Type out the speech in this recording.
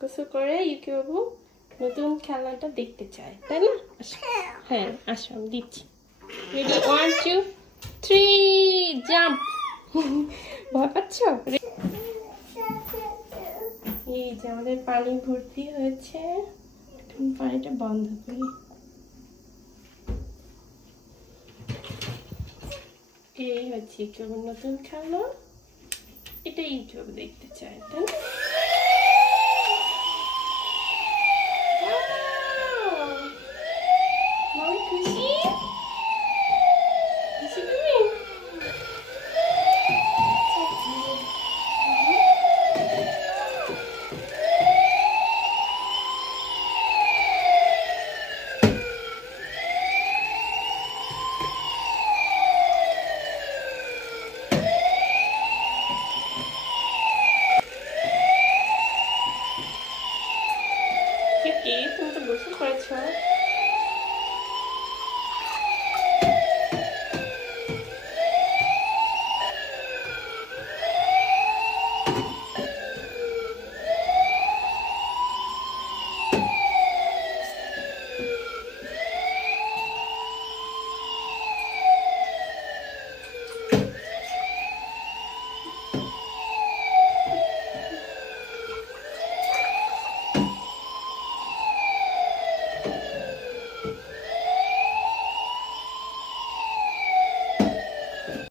গোসল করে ইউকি বাবু নতুন খেলনাটা দেখতে চায়, তাই না? হ্যাঁ আসো, আমি দিচ্ছি। রেডি, 1 2 3 জাম্প। ভয় পাচ্ছ? এই যে আমাদের পানি ভর্তি হয়েছে, এখন পানিটা বন্ধ করি। এই হচ্ছে কেবল নতুন খেলনা, এটাই কেউ দেখতে চায়, তাই না? খুশি খুশি তুমি? তুমি তো গোসল করেছো।